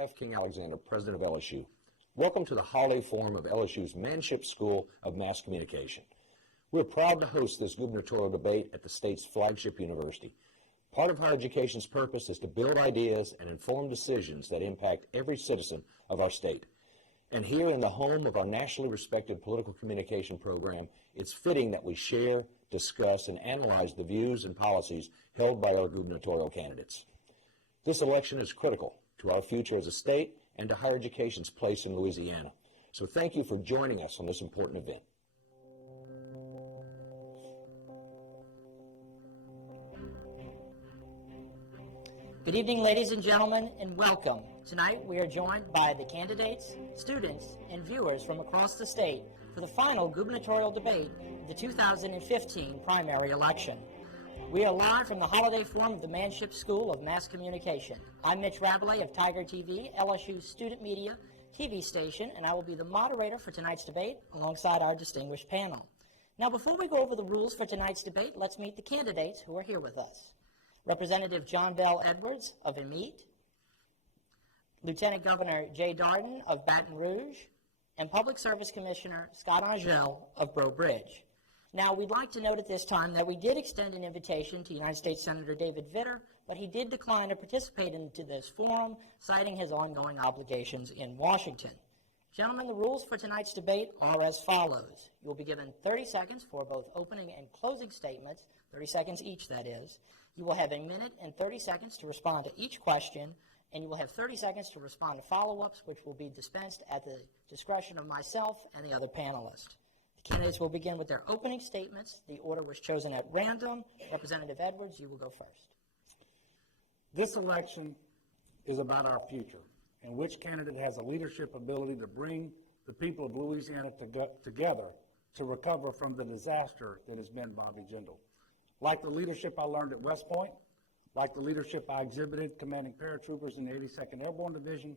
F. King Alexander, President of LSU. Welcome to the holiday forum of LSU's Manship School of Mass Communication. We're proud to host this gubernatorial debate at the state's flagship university. Part of higher education's purpose is to build ideas and inform decisions that impact every citizen of our state. And here in the home of our nationally respected political communication program, it's fitting that we share, discuss, and analyze the views and policies held by our gubernatorial candidates. This election is critical to our future as a state and to higher education's place in Louisiana. So thank you for joining us on this important event. Good evening, ladies and gentlemen, and welcome. Tonight we are joined by the candidates, students, and viewers from across the state for the final gubernatorial debate of the 2015 primary election. We are live from the holiday forum of the Manship School of Mass Communication. I'm Mitch Rabelais of Tiger TV, LSU's student media TV station, and I will be the moderator for tonight's debate alongside our distinguished panel. Now, before we go over the rules for tonight's debate, let's meet the candidates who are here with us. Representative John Bell Edwards of Amite, Lieutenant Governor Jay Darden of Baton Rouge, and Public Service Commissioner Scott Angel of Breaux Bridge. Now, we'd like to note at this time that we did extend an invitation to United States Senator David Vitter, but he did decline to participate into this forum, citing his ongoing obligations in Washington. Gentlemen, the rules for tonight's debate are as follows. You will be given 30 seconds for both opening and closing statements, 30 seconds each, that is. You will have a minute and 30 seconds to respond to each question, and you will have 30 seconds to respond to follow-ups, which will be dispensed at the discretion of myself and the other panelists. The candidates will begin with their opening statements. The order was chosen at random. Representative Edwards, you will go first. This election is about our future and which candidate has a leadership ability to bring the people of Louisiana together to recover from the disaster that has been Bobby Jindal. Like the leadership I learned at West Point, like the leadership I exhibited commanding paratroopers in the 82nd Airborne Division,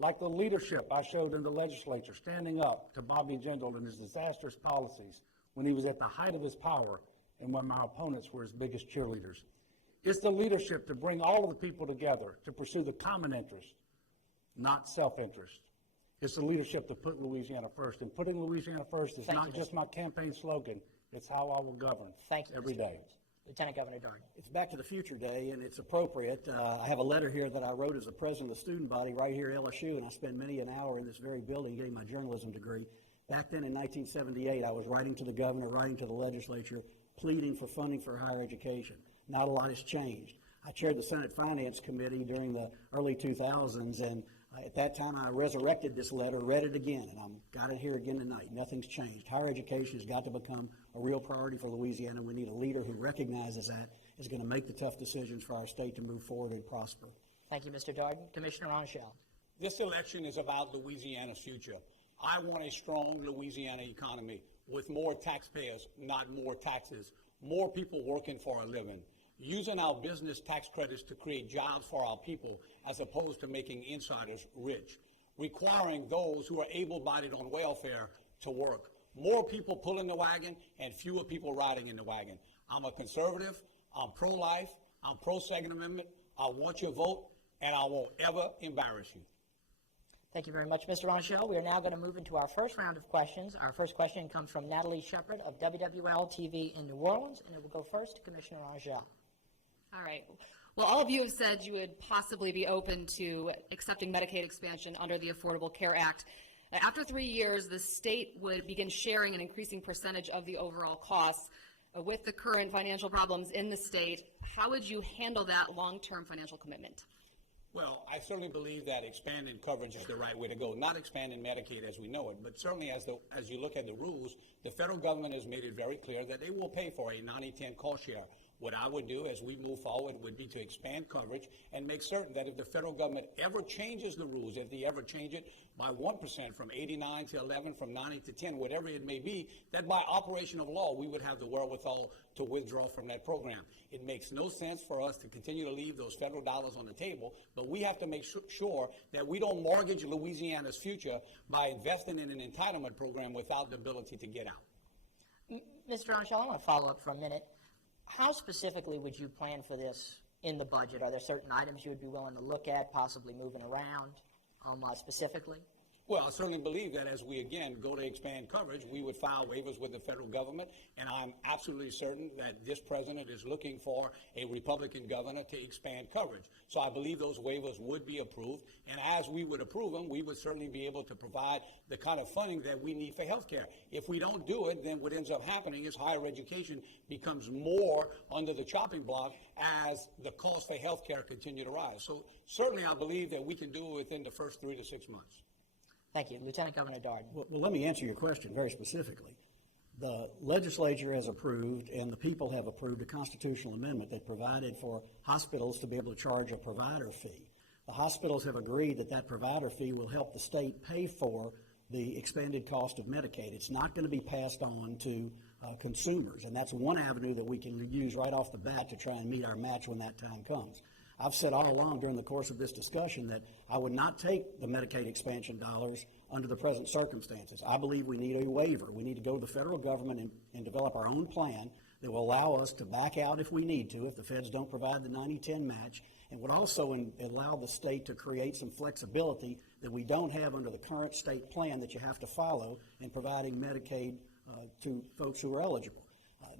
like the leadership I showed in the legislature standing up to Bobby Jindal and his disastrous policies when he was at the height of his power and when my opponents were his biggest cheerleaders. It's the leadership to bring all of the people together to pursue the common interest, not self-interest. It's the leadership to put Louisiana first. And putting Louisiana first is not just my campaign slogan. It's how I will govern every day. Lieutenant Governor Darden. It's Back to the Future Day, and it's appropriate. I have a letter here that I wrote as the president of the student body right here at LSU, and I spent many an hour in this very building getting my journalism degree. Back then in 1978, I was writing to the governor, writing to the legislature, pleading for funding for higher education. Not a lot has changed. I chaired the Senate Finance Committee during the early 2000s, and at that time I resurrected this letter, read it again, and I've got it here again tonight. Nothing's changed. Higher education has got to become a real priority for Louisiana. We need a leader who recognizes that, is going to make the tough decisions for our state to move forward and prosper. Thank you, Mr. Darden. Commissioner Angel. This election is about Louisiana's future. I want a strong Louisiana economy with more taxpayers, not more taxes, more people working for a living, using our business tax credits to create jobs for our people as opposed to making insiders rich, requiring those who are able-bodied on welfare to work, more people pulling the wagon and fewer people riding in the wagon. I'm a conservative, I'm pro-life, I'm pro-Second Amendment, I want your vote, and I won't ever embarrass you. Thank you very much, Mr. Angel. We are now going to move into our first round of questions. Our first question comes from Natalie Shepard of WWL TV in New Orleans, and it will go first to Commissioner Angel. All right. Well, all of you have said you would possibly be open to accepting Medicaid expansion under the Affordable Care Act. After 3 years, the state would begin sharing an increasing percentage of the overall costs. With the current financial problems in the state, how would you handle that long-term financial commitment? Well, I certainly believe that expanding coverage is the right way to go. Not expanding Medicaid as we know it, but certainly as you look at the rules, the federal government has made it very clear that they will pay for a 90-10 cost share. What I would do as we move forward would be to expand coverage and make certain that if the federal government ever changes the rules, if they ever change it by 1% from 89 to 11, from 90 to 10, whatever it may be, that by operation of law, we would have the wherewithal to withdraw from that program. It makes no sense for us to continue to leave those federal dollars on the table, but we have to make sure that we don't mortgage Louisiana's future by investing in an entitlement program without the ability to get out. Mr. Angel, I want to follow up for a minute. How specifically would you plan for this in the budget? Are there certain items you would be willing to look at, possibly moving around? specifically? Well, I certainly believe that as we, again, go to expand coverage, we would file waivers with the federal government, and I'm absolutely certain that this president is looking for a Republican governor to expand coverage. So I believe those waivers would be approved, and as we would approve them, we would certainly be able to provide the kind of funding that we need for health care. If we don't do it, then what ends up happening is higher education becomes more under the chopping block as the cost for health care continue to rise. So certainly I believe that we can do it within the first 3 to 6 months. Thank you. Lieutenant Governor Darden. Well, let me answer your question very specifically. The legislature has approved and the people have approved a constitutional amendment that provided for hospitals to be able to charge a provider fee. The hospitals have agreed that that provider fee will help the state pay for the expanded cost of Medicaid. It's not going to be passed on to consumers, and that's one avenue that we can use right off the bat to try and meet our match when that time comes. I've said all along during the course of this discussion that I would not take the Medicaid expansion dollars under the present circumstances. I believe we need a waiver. We need to go to the federal government and develop our own plan that will allow us to back out if we need to, if the feds don't provide the 90-10 match, and would also allow the state to create some flexibility that we don't have under the current state plan that you have to follow in providing Medicaid to folks who are eligible.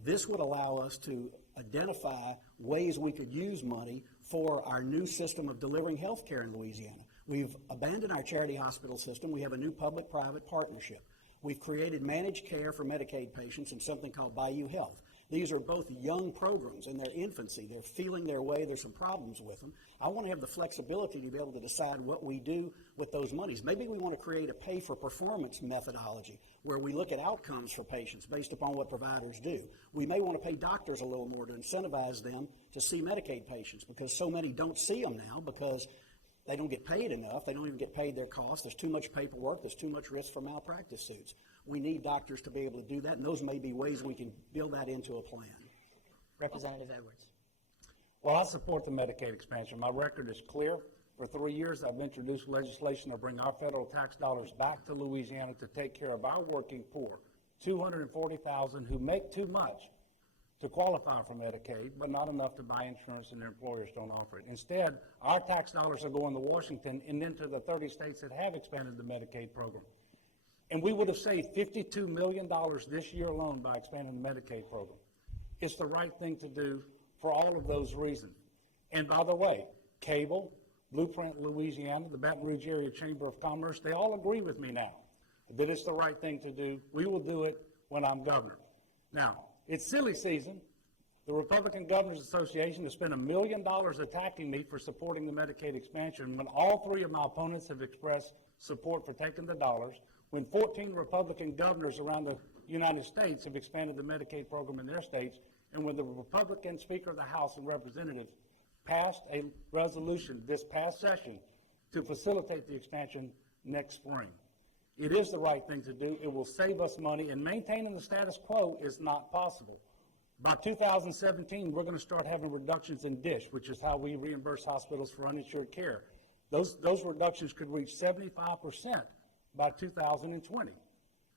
This would allow us to identify ways we could use money for our new system of delivering health care in Louisiana. We've abandoned our charity hospital system. We have a new public-private partnership. We've created managed care for Medicaid patients in something called Bayou Health. These are both young programs in their infancy. They're feeling their way. There's some problems with them. I want to have the flexibility to be able to decide what we do with those monies. Maybe we want to create a pay-for-performance methodology where we look at outcomes for patients based upon what providers do. We may want to pay doctors a little more to incentivize them to see Medicaid patients because so many don't see them now because they don't get paid enough. They don't even get paid their costs. There's too much paperwork. There's too much risk for malpractice suits. We need doctors to be able to do that, and those may be ways we can build that into a plan. Representative Edwards. Well, I support the Medicaid expansion. My record is clear. For 3 years, I've introduced legislation to bring our federal tax dollars back to Louisiana to take care of our working poor, 240,000 who make too much to qualify for Medicaid, but not enough to buy insurance, and their employers don't offer it. Instead, our tax dollars are going to Washington and into the 30 states that have expanded the Medicaid program. And we would have saved $52 million this year alone by expanding the Medicaid program. It's the right thing to do for all of those reasons. And by the way, Cable, Blueprint Louisiana, the Baton Rouge Area Chamber of Commerce, they all agree with me now that it's the right thing to do. We will do it when I'm governor. Now, it's silly season. The Republican Governors Association has spent $1 million attacking me for supporting the Medicaid expansion when all three of my opponents have expressed support for taking the dollars, when 14 Republican governors around the United States have expanded the Medicaid program in their states, and when the Republican Speaker of the House and Representatives passed a resolution this past session to facilitate the expansion next spring. It is the right thing to do. It will save us money, and maintaining the status quo is not possible. By 2017, we're going to start having reductions in DISH, which is how we reimburse hospitals for uninsured care. Those reductions could reach 75% by 2020.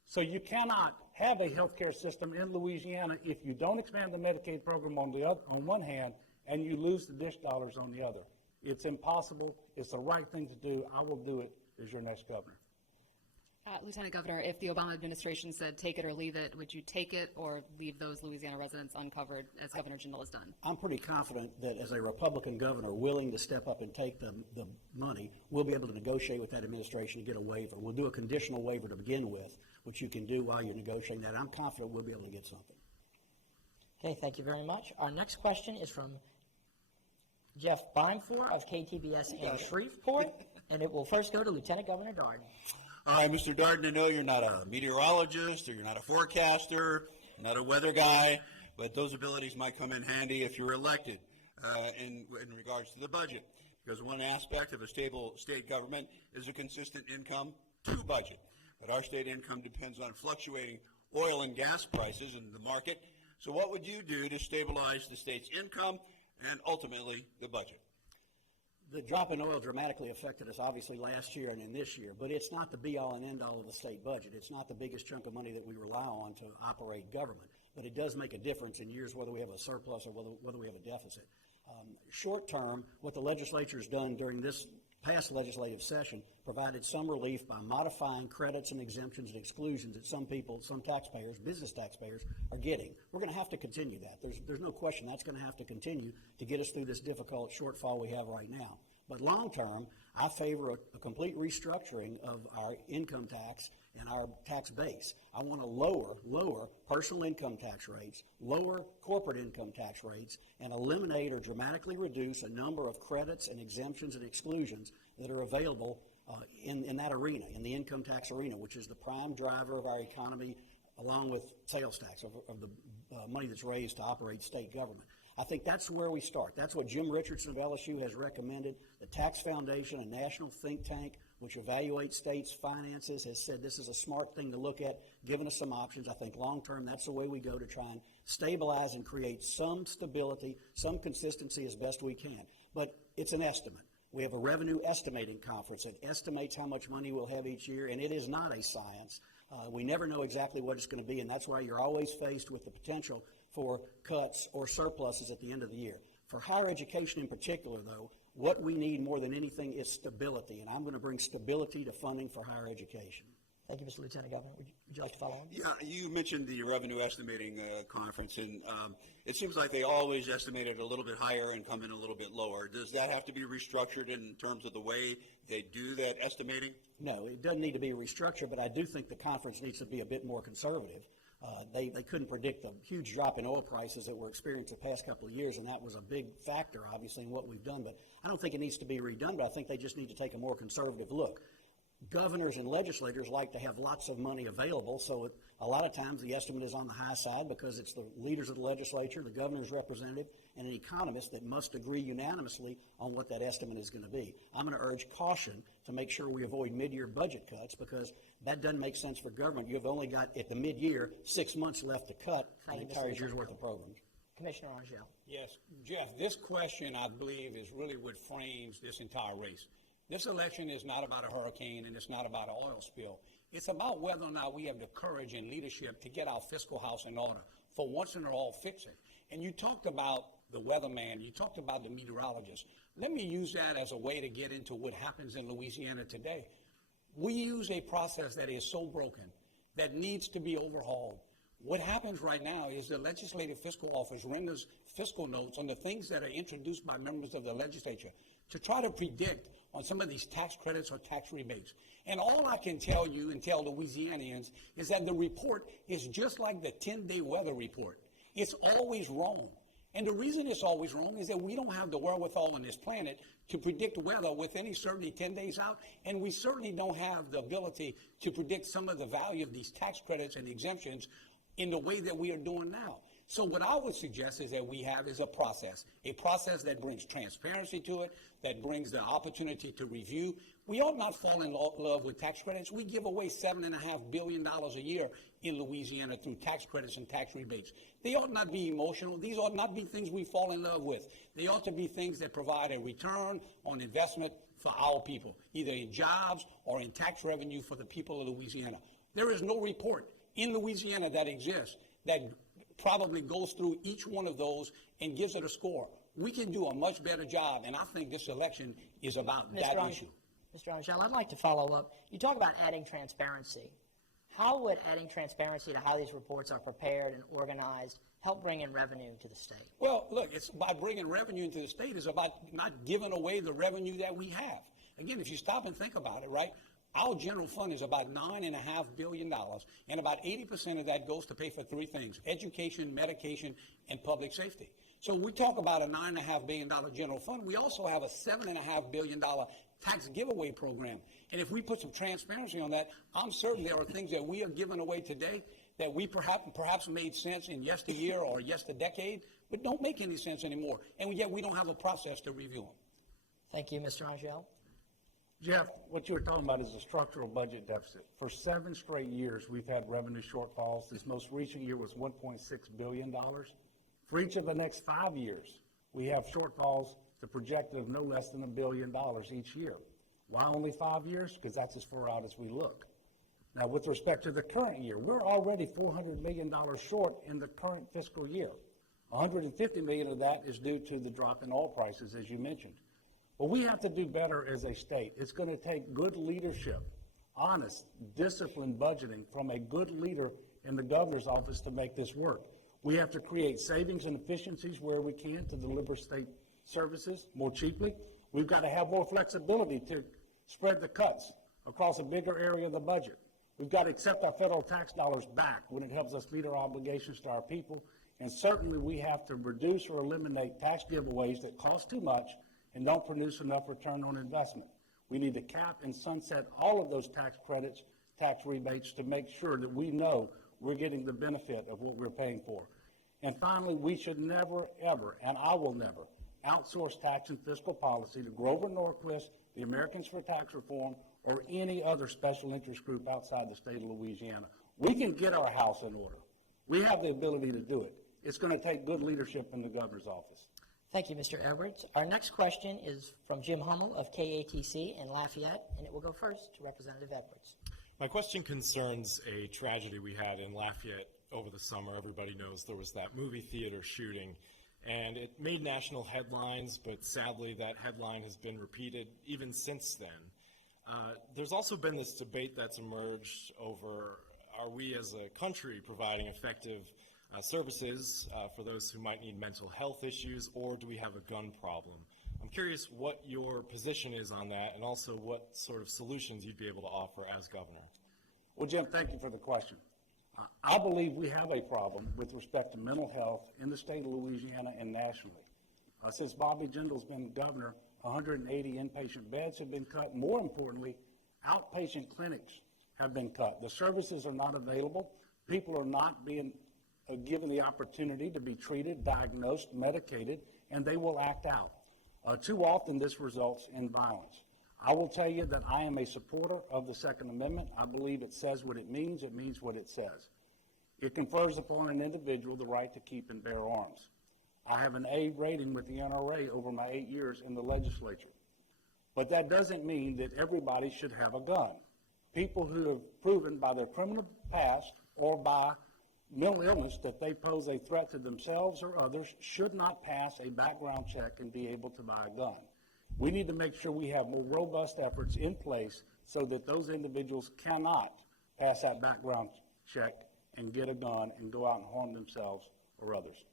So you cannot have a healthcare system in Louisiana if you don't expand the Medicaid program on one hand and you lose the DISH dollars on the other. It's impossible. It's the right thing to do. I will do it as your next governor. Lieutenant Governor, if the Obama administration said take it or leave it, would you take it or leave those Louisiana residents uncovered as Governor Jindal has done? I'm pretty confident that as a Republican governor willing to step up and take the money, we'll be able to negotiate with that administration and get a waiver. We'll do a conditional waiver to begin with, which you can do while you're negotiating that. I'm confident we'll be able to get something. Okay, thank you very much. Our next question is from Jeff Beimfour of KTBS in Shreveport, and it will first go to Lieutenant Governor Darden. All right, Mr. Darden, I know you're not a meteorologist or you're not a forecaster, not a weather guy, but those abilities might come in handy if you're elected in regards to the budget. Because one aspect of a stable state government is a consistent income to budget. But our state income depends on fluctuating oil and gas prices in the market. So what would you do to stabilize the state's income and ultimately the budget? The drop in oil dramatically affected us obviously last year and in this year, but it's not the be-all and end-all of the state budget. It's not the biggest chunk of money that we rely on to operate government, but it does make a difference in years whether we have a surplus or whether we have a deficit. Short term, what the legislature has done during this past legislative session provided some relief by modifying credits and exemptions and exclusions that some people, some taxpayers, business taxpayers, are getting. We're going to have to continue that. There's no question that's going to have to continue to get us through this difficult shortfall we have right now. But long term, I favor a complete restructuring of our income tax and our tax base. I want to lower personal income tax rates, lower corporate income tax rates, and eliminate or dramatically reduce a number of credits and exemptions and exclusions that are available in that arena, in the income tax arena, which is the prime driver of our economy, along with sales tax, of the money that's raised to operate state government. I think that's where we start. That's what Jim Richardson of LSU has recommended. The Tax Foundation, a national think tank which evaluates states' finances, has said this is a smart thing to look at, giving us some options. I think long term, that's the way we go to try and stabilize and create some stability, some consistency as best we can. But it's an estimate. We have a revenue estimating conference that estimates how much money we'll have each year, and it is not a science. We never know exactly what it's going to be, and that's why you're always faced with the potential for cuts or surpluses at the end of the year. For higher education in particular, though, what we need more than anything is stability, and I'm going to bring stability to funding for higher education. Thank you, Mr. Lieutenant Governor. Would you like to follow on? Yeah, you mentioned the revenue estimating conference, and it seems like they always estimate it a little bit higher and come in a little bit lower. Does that have to be restructured in terms of the way they do that estimating? No, it doesn't need to be restructured, but I do think the conference needs to be a bit more conservative. They couldn't predict the huge drop in oil prices that we're experiencing the past couple of years, and that was a big factor, obviously, in what we've done. But I don't think it needs to be redone, but I think they just need to take a more conservative look. Governors and legislators like to have lots of money available, so a lot of times the estimate is on the high side because it's the leaders of the legislature, the governor's representative, and an economist that must agree unanimously on what that estimate is going to be. I'm going to urge caution to make sure we avoid mid-year budget cuts because that doesn't make sense for government. You've only got, at the mid-year, 6 months left to cut an entire year's worth of programs. Commissioner Angel. Yes, Jeff, this question, I believe, is really what frames this entire race. This election is not about a hurricane and it's not about an oil spill. It's about whether or not we have the courage and leadership to get our fiscal house in order, for once and all fix it. And you talked about the weatherman, you talked about the meteorologist. Let me use that as a way to get into what happens in Louisiana today. We use a process that is so broken, that needs to be overhauled. What happens right now is the Legislative Fiscal Office renders fiscal notes on the things that are introduced by members of the legislature to try to predict on some of these tax credits or tax rebates. And all I can tell you and tell Louisianians is that the report is just like the 10-day weather report. It's always wrong. And the reason it's always wrong is that we don't have the wherewithal on this planet to predict weather with any certainty 10 days out, and we certainly don't have the ability to predict some of the value of these tax credits and exemptions in the way that we are doing now. So what I would suggest is that we have is a process that brings transparency to it, that brings the opportunity to review. We ought not fall in love with tax credits. We give away $7.5 billion a year in Louisiana through tax credits and tax rebates. They ought not be emotional. These ought not be things we fall in love with. They ought to be things that provide a return on investment for our people, either in jobs or in tax revenue for the people of Louisiana. There is no report in Louisiana that exists that probably goes through each one of those and gives it a score. We can do a much better job, and I think this election is about that issue. Mr. Angel, I'd like to follow up. You talk about adding transparency. How would adding transparency to how these reports are prepared and organized help bring in revenue to the state? Well, look, it's by bringing revenue into the state is about not giving away the revenue that we have. Again, if you stop and think about it, right? Our general fund is about $9.5 billion, and about 80% of that goes to pay for three things: education, medication, and public safety. So we talk about a $9.5 billion general fund. We also have a $7.5 billion tax giveaway program. And if we put some transparency on that, I'm certain there are things that we are giving away today that we perhaps made sense in yesteryear or yesterdecade, but don't make any sense anymore. And yet we don't have a process to review them. Thank you, Mr. Angel. Jeff, what you were talking about is a structural budget deficit. For 7 straight years, we've had revenue shortfalls. This most recent year was $1.6 billion. For each of the next 5 years, we have shortfalls to projected of no less than $1 billion each year. Why only 5 years? Because that's as far out as we look. Now, with respect to the current year, we're already $400 million short in the current fiscal year. $150 million of that is due to the drop in oil prices, as you mentioned. But we have to do better as a state. It's going to take good leadership, honest, disciplined budgeting from a good leader in the governor's office to make this work. We have to create savings and efficiencies where we can to deliver state services more cheaply. We've got to have more flexibility to spread the cuts across a bigger area of the budget. We've got to accept our federal tax dollars back when it helps us meet our obligations to our people. And certainly we have to reduce or eliminate tax giveaways that cost too much and don't produce enough return on investment. We need to cap and sunset all of those tax credits, tax rebates, to make sure that we know we're getting the benefit of what we're paying for. And finally, we should never, ever, and I will never, outsource tax and fiscal policy to Grover Norquist, the Americans for Tax Reform, or any other special interest group outside the state of Louisiana. We can get our house in order. We have the ability to do it. It's going to take good leadership in the governor's office. Thank you, Mr. Edwards. Our next question is from Jim Hummel of KATC in Lafayette, and it will go first to Representative Edwards. My question concerns a tragedy we had in Lafayette over the summer. Everybody knows there was that movie theater shooting, and it made national headlines, but sadly that headline has been repeated even since then. There's also been this debate that's emerged over, are we as a country providing effective services for those who might need mental health issues, or do we have a gun problem? I'm curious what your position is on that, and also what sort of solutions you'd be able to offer as governor. Well, Jim, thank you for the question. I believe we have a problem with respect to mental health in the state of Louisiana and nationally. Since Bobby Jindal's been governor, 180 inpatient beds have been cut. More importantly, outpatient clinics have been cut. The services are not available. People are not being given the opportunity to be treated, diagnosed, medicated, and they will act out. Too often this results in violence. I will tell you that I am a supporter of the Second Amendment. I believe it says what it means what it says. It confers upon an individual the right to keep and bear arms. I have an A rating with the NRA over my 8 years in the legislature. But that doesn't mean that everybody should have a gun. People who have proven by their criminal past or by mental illness that they pose a threat to themselves or others should not pass a background check and be able to buy a gun. We need to make sure we have more robust efforts in place so that those individuals cannot pass that background check and get a gun and go out and harm themselves or others.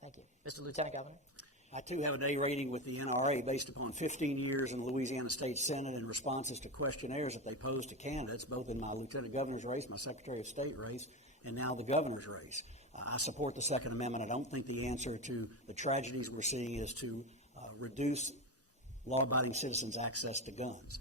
Thank you. Mr. Lieutenant Governor. I too have an A rating with the NRA based upon 15 years in the Louisiana State Senate and responses to questionnaires that they posed to candidates, both in my Lieutenant Governor's race, my Secretary of State race, and now the Governor's race. I support the Second Amendment. I don't think the answer to the tragedies we're seeing is to reduce law-abiding citizens' access to guns.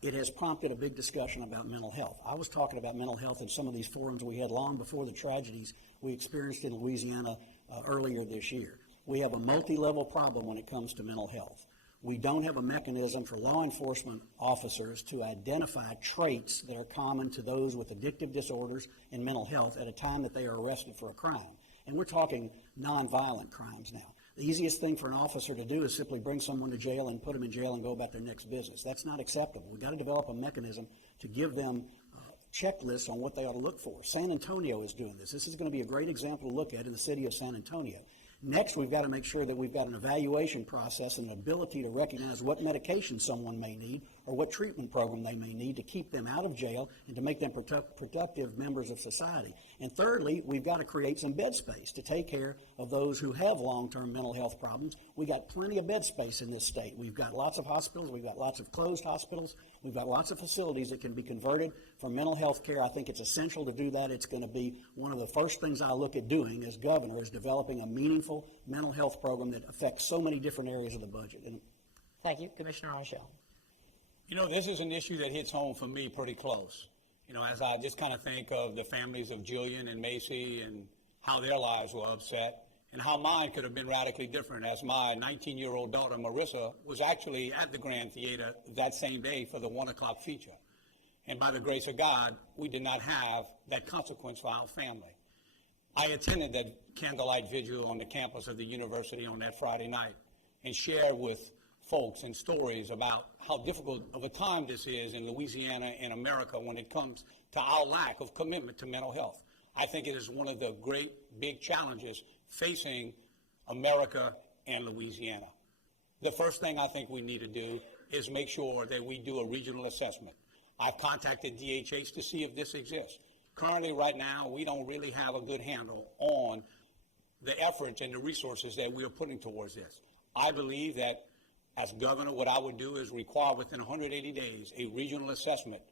It has prompted a big discussion about mental health. I was talking about mental health in some of these forums we had long before the tragedies we experienced in Louisiana earlier this year. We have a multi-level problem when it comes to mental health. We don't have a mechanism for law enforcement officers to identify traits that are common to those with addictive disorders and mental health at a time that they are arrested for a crime. And we're talking nonviolent crimes now. The easiest thing for an officer to do is simply bring someone to jail and put them in jail and go about their next business. That's not acceptable. We've got to develop a mechanism to give them checklists on what they ought to look for. San Antonio is doing this. This is going to be a great example to look at in the city of San Antonio. Next, we've got to make sure that we've got an evaluation process and an ability to recognize what medication someone may need or what treatment program they may need to keep them out of jail and to make them productive members of society. And thirdly, we've got to create some bed space to take care of those who have long-term mental health problems. We got plenty of bed space in this state. We've got lots of hospitals. We've got lots of closed hospitals. We've got lots of facilities that can be converted for mental health care. I think it's essential to do that. It's going to be one of the first things I look at doing as governor is developing a meaningful mental health program that affects so many different areas of the budget. And thank you. Commissioner Arshel. You know, this is an issue that hits home for me pretty close. You know, as I just kind of think of the families of Jillian and Macy and how their lives were upset and how mine could have been radically different, as my 19-year-old daughter, Marissa, was actually at the Grand Theater that same day for the 1 o'clock feature. And by the grace of God, we did not have that consequence for our family. I attended that candlelight vigil on the campus of the university on that Friday night and shared with folks and stories about how difficult of a time this is in Louisiana and America when it comes to our lack of commitment to mental health. I think it is one of the great big challenges facing America and Louisiana. The first thing I think we need to do is make sure that we do a regional assessment. I've contacted DHH to see if this exists. Currently, right now, we don't really have a good handle on the efforts and the resources that we are putting towards this. I believe that as governor, what I would do is require within 180 days a regional assessment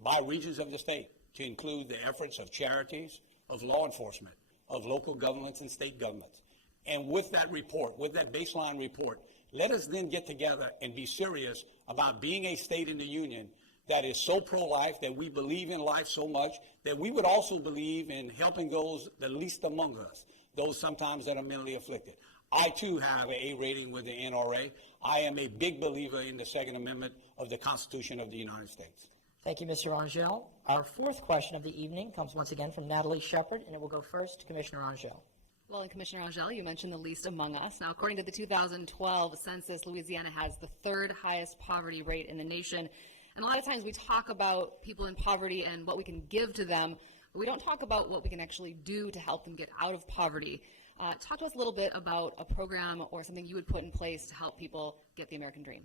by regions of the state to include the efforts of charities, of law enforcement, of local governments and state governments. And with that report, with that baseline report, let us then get together and be serious about being a state in the union that is so pro-life, that we believe in life so much, that we would also believe in helping those the least among us, those sometimes that are mentally afflicted. I, too, have an A rating with the NRA. I am a big believer in the Second Amendment of the Constitution of the United States. Thank you, Mr. Rangel. Our fourth question of the evening comes once again from Natalie Shepard, and it will go first to Commissioner Rangel. Well, and Commissioner Angel, you mentioned the least among us. Now, according to the 2012 census, Louisiana has the third highest poverty rate in the nation. And a lot of times we talk about people in poverty and what we can give to them, but we don't talk about what we can actually do to help them get out of poverty. Talk to us a little bit about a program or something you would put in place to help people get the American dream.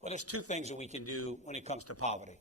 Well, there's two things that we can do when it comes to poverty.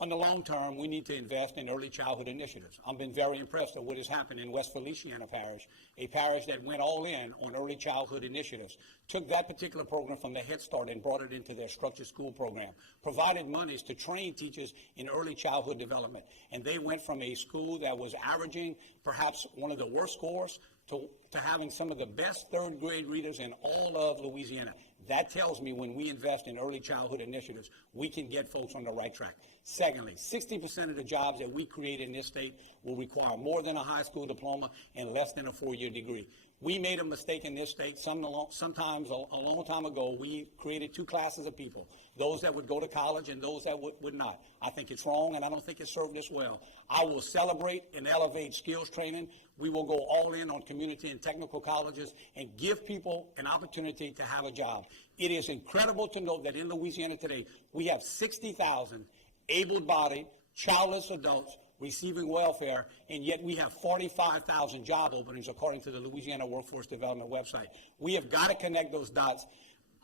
On the long term, we need to invest in early childhood initiatives. I've been very impressed with what has happened in West Feliciana Parish, a parish that went all in on early childhood initiatives, took that particular program from the Head Start and brought it into their structured school program, provided monies to train teachers in early childhood development. And they went from a school that was averaging perhaps one of the worst scores to having some of the best third grade readers in all of Louisiana. That tells me when we invest in early childhood initiatives, we can get folks on the right track. Secondly, 60% of the jobs that we create in this state will require more than a high school diploma and less than a 4-year degree. We made a mistake in this state sometimes a long time ago. We created two classes of people, those that would go to college and those that would not. I think it's wrong, and I don't think it served us well. I will celebrate and elevate skills training. We will go all in on community and technical colleges and give people an opportunity to have a job. It is incredible to know that in Louisiana today, we have 60,000 able-bodied, childless adults receiving welfare, and yet we have 45,000 job openings according to the Louisiana Workforce Development website. We have got to connect those dots.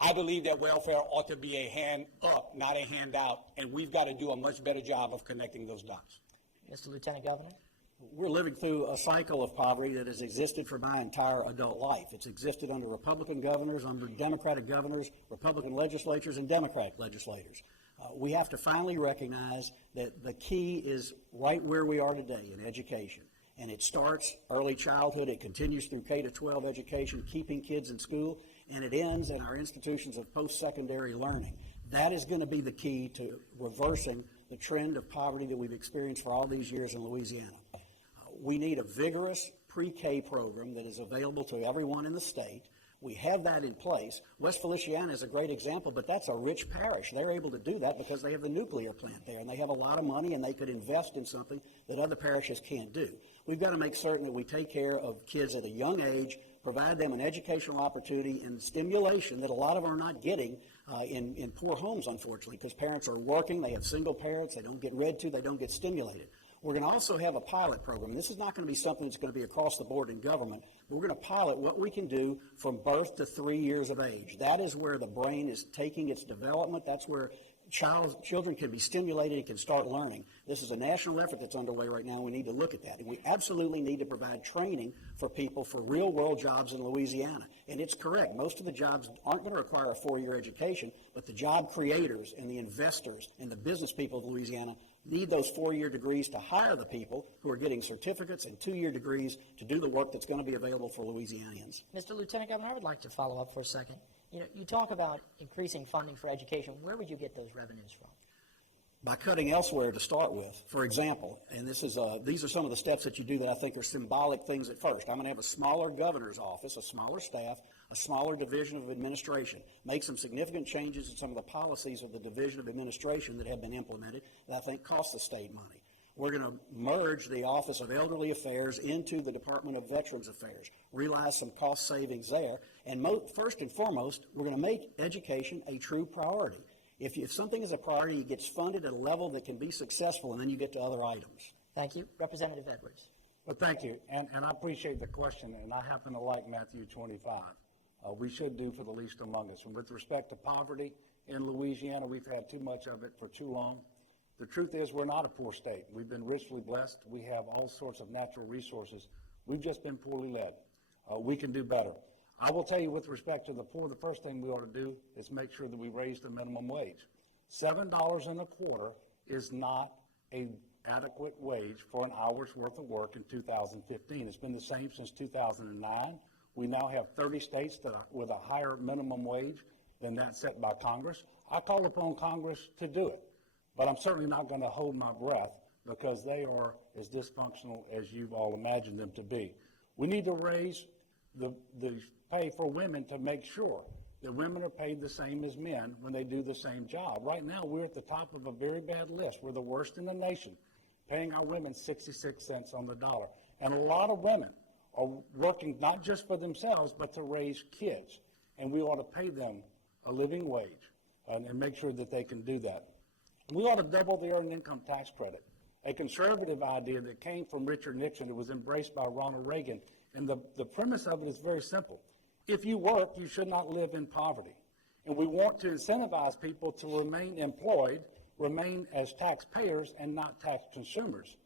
I believe that welfare ought to be a hand up, not a handout, and we've got to do a much better job of connecting those dots. Mr. Lieutenant Governor. We're living through a cycle of poverty that has existed for my entire adult life. It's existed under Republican governors, under Democratic governors, Republican legislatures, and Democratic legislators. We have to finally recognize that the key is right where we are today in education. And it starts early childhood, it continues through K-12 education, keeping kids in school, and it ends in our institutions of post-secondary learning. That is going to be the key to reversing the trend of poverty that we've experienced for all these years in Louisiana. We need a vigorous pre-K program that is available to everyone in the state. We have that in place. West Feliciana is a great example, but that's a rich parish. They're able to do that because they have the nuclear plant there, and they have a lot of money, and they could invest in something that other parishes can't do. We've got to make certain that we take care of kids at a young age, provide them an educational opportunity and stimulation that a lot of them are not getting in poor homes, unfortunately, because parents are working, they have single parents, they don't get read to, they don't get stimulated. We're going to also have a pilot program. This is not going to be something that's going to be across the board in government. We're going to pilot what we can do from birth to 3 years of age. That is where the brain is taking its development. That's where children can be stimulated and can start learning. This is a national effort that's underway right now. We need to look at that. And we absolutely need to provide training for people for real-world jobs in Louisiana. And it's correct. Most of the jobs aren't going to require a 4-year education, but the job creators and the investors and the business people of Louisiana need those 4-year degrees to hire the people who are getting certificates and 2-year degrees to do the work that's going to be available for Louisianians. Mr. Lieutenant Governor, I would like to follow up for a second. You talk about increasing funding for education. Where would you get those revenues from? By cutting elsewhere to start with. For example, and these are some of the steps that you do that I think are symbolic things at first. I'm going to have a smaller governor's office, a smaller staff, a smaller division of administration, make some significant changes in some of the policies of the division of administration that have been implemented that I think cost the state money. We're going to merge the Office of Elderly Affairs into the Department of Veterans Affairs, realize some cost savings there, and first and foremost, we're going to make education a true priority. If something is a priority, it gets funded at a level that can be successful, and then you get to other items. Thank you. Representative Edwards. Well, thank you, and I appreciate the question, and I happen to like Matthew 25. we should do for the least among us. And with respect to poverty in Louisiana, we've had too much of it for too long. The truth is we're not a poor state. We've been richly blessed. We have all sorts of natural resources. We've just been poorly led. We can do better. I will tell you with respect to the poor, the first thing we ought to do is make sure that we raise the minimum wage. $7.25 is not an adequate wage for an hour's worth of work in 2015. It's been the same since 2009. We now have 30 states that are with a higher minimum wage than that set by Congress. I call upon Congress to do it, but I'm certainly not going to hold my breath because they are as dysfunctional as you've all imagined them to be. We need to raise the pay for women to make sure that women are paid the same as men when they do the same job. Right now, we're at the top of a very bad list. We're the worst in the nation, paying our women 66 cents on the dollar. And a lot of women are working not just for themselves, but to raise kids. And we ought to pay them a living wage and make sure that they can do that. We ought to double the earned income tax credit, a conservative idea that came from Richard Nixon. It was embraced by Ronald Reagan. And the premise of it is very simple. If you work, you should not live in poverty. And we want to incentivize people to remain employed, remain as taxpayers and not tax consumers.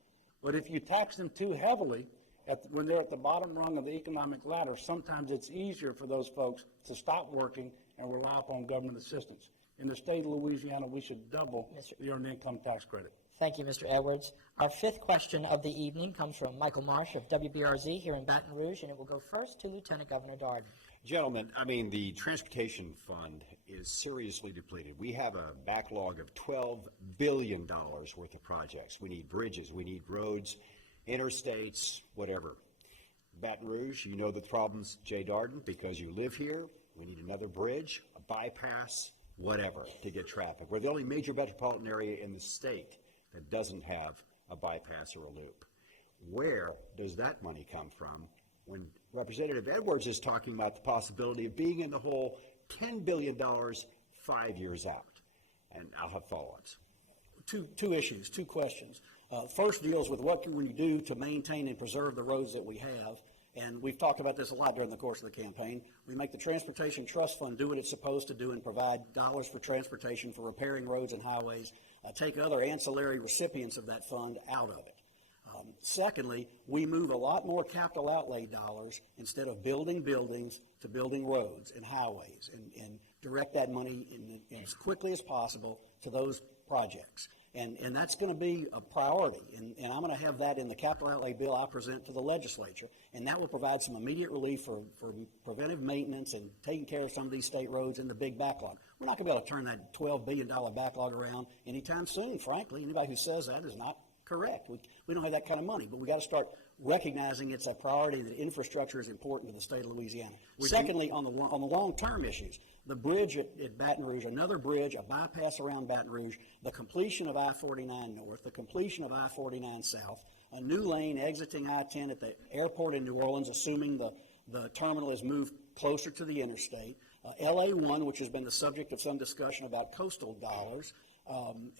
But if you tax them too heavily when they're at the bottom rung of the economic ladder, sometimes it's easier for those folks to stop working and rely upon government assistance. In the state of Louisiana, we should double the earned income tax credit. Thank you, Mr. Edwards. Our fifth question of the evening comes from Michael Marsh of WBRZ here in Baton Rouge, and it will go first to Lieutenant Governor Darden. Gentlemen, I mean, the transportation fund is seriously depleted. We have a backlog of $12 billion worth of projects. We need bridges, we need roads, interstates, whatever. Baton Rouge, you know the problems, Jay Darden, because you live here. We need another bridge, a bypass, whatever, to get traffic. We're the only major metropolitan area in the state that doesn't have a bypass or a loop. Where does that money come from when Representative Edwards is talking about the possibility of being in the hole $10 billion 5 years out? And I'll have follow-ups. Two issues, two questions. First deals with what can we do to maintain and preserve the roads that we have. And we've talked about this a lot during the course of the campaign. We make the Transportation Trust Fund do what it's supposed to do and provide dollars for transportation, for repairing roads and highways, take other ancillary recipients of that fund out of it. Secondly, we move a lot more capital outlay dollars instead of building buildings to building roads and highways and direct that money as quickly as possible to those projects. And that's going to be a priority. And I'm going to have that in the capital outlay bill I present to the legislature. And that will provide some immediate relief for preventive maintenance and taking care of some of these state roads in the big backlog. We're not going to be able to turn that $12 billion backlog around anytime soon, frankly. Anybody who says that is not correct. We don't have that kind of money, but we got to start recognizing it's a priority that infrastructure is important to the state of Louisiana. Secondly, on the long-term issues, the bridge at Baton Rouge, another bridge, a bypass around Baton Rouge, the completion of I-49 North, the completion of I-49 South, a new lane exiting I-10 at the airport in New Orleans, assuming the terminal is moved closer to the interstate, LA1, which has been the subject of some discussion about coastal dollars,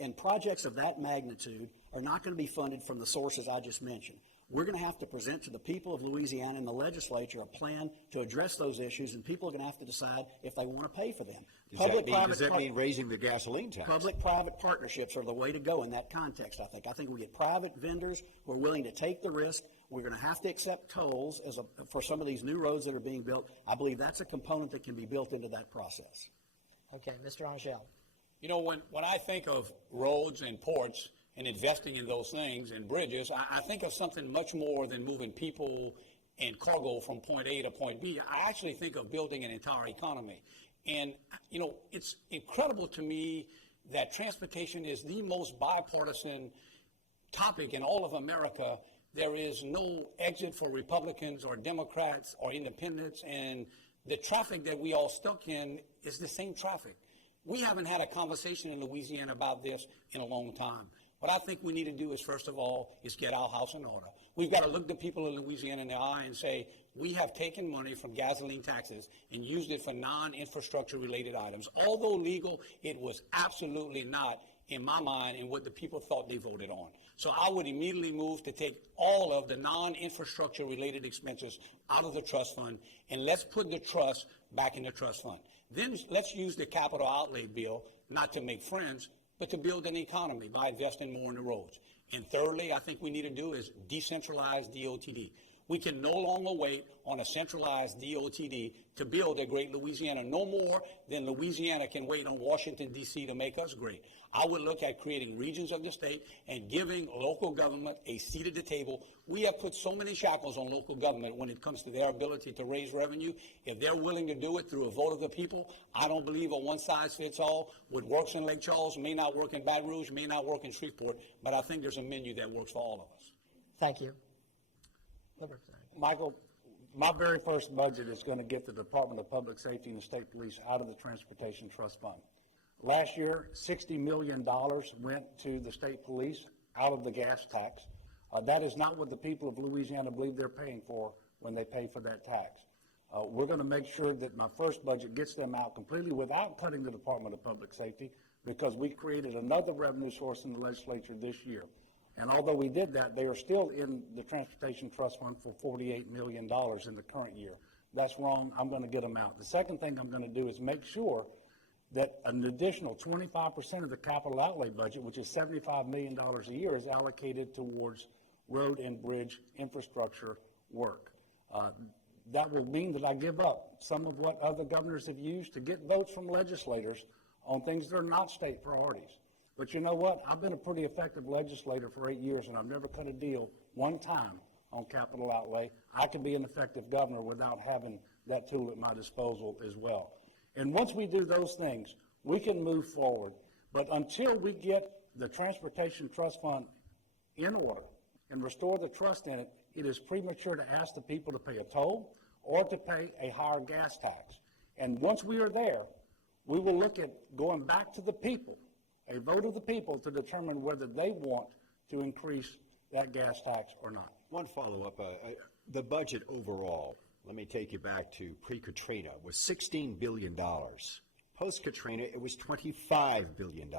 and projects of that magnitude are not going to be funded from the sources I just mentioned. We're going to have to present to the people of Louisiana and the legislature a plan to address those issues, and people are going to have to decide if they want to pay for them. Does that mean raising the gasoline tax? Public-private partnerships are the way to go in that context, I think. I think we get private vendors who are willing to take the risk. We're going to have to accept tolls for some of these new roads that are being built. I believe that's a component that can be built into that process. Okay, Mr. Angel. You know, when I think of roads and ports and investing in those things and bridges, I think of something much more than moving people and cargo from point A to point B. I actually think of building an entire economy. And, you know, it's incredible to me that transportation is the most bipartisan topic in all of America. There is no exit for Republicans or Democrats or independents, and the traffic that we all stuck in is the same traffic. We haven't had a conversation in Louisiana about this in a long time. What I think we need to do is, first of all, is get our house in order. We've got to look the people of Louisiana in the eye and say, we have taken money from gasoline taxes and used it for non-infrastructure related items. Although legal, it was absolutely not in my mind, in what the people thought they voted on. So I would immediately move to take all of the non-infrastructure related expenses out of the trust fund, and let's put the trust back in the trust fund. Then let's use the capital outlay bill not to make friends, but to build an economy by investing more in the roads. And thirdly, I think we need to do is decentralize DOTD. We can no longer wait on a centralized DOTD to build a great Louisiana, no more than Louisiana can wait on Washington, D.C. to make us great. I would look at creating regions of the state and giving local government a seat at the table. We have put so many shackles on local government when it comes to their ability to raise revenue. If they're willing to do it through a vote of the people, I don't believe a one-size-fits-all. What works in Lake Charles may not work in Baton Rouge, may not work in Shreveport, but I think there's a menu that works for all of us. Thank you. Michael, my very first budget is going to get the Department of Public Safety and the State Police out of the Transportation Trust Fund. Last year, $60 million went to the state police out of the gas tax. That is not what the people of Louisiana believe they're paying for when they pay for that tax. We're going to make sure that my first budget gets them out completely without cutting the Department of Public Safety, because we created another revenue source in the legislature this year. And although we did that, they are still in the Transportation Trust Fund for $48 million in the current year. That's wrong. I'm going to get them out. The second thing I'm going to do is make sure that an additional 25% of the capital outlay budget, which is $75 million a year, is allocated towards road and bridge infrastructure work. That will mean that I give up some of what other governors have used to get votes from legislators on things that are not state priorities. But you know what? I've been a pretty effective legislator for 8 years, and I've never cut a deal one time on capital outlay. I can be an effective governor without having that tool at my disposal as well. And once we do those things, we can move forward. But until we get the Transportation Trust Fund in order and restore the trust in it, it is premature to ask the people to pay a toll or to pay a higher gas tax. And once we are there, we will look at going back to the people, a vote of the people, to determine whether they want to increase that gas tax or not. One follow-up, the budget overall, let me take you back to pre-Katrina, was $16 billion. Post-Katrina, it was $25 billion.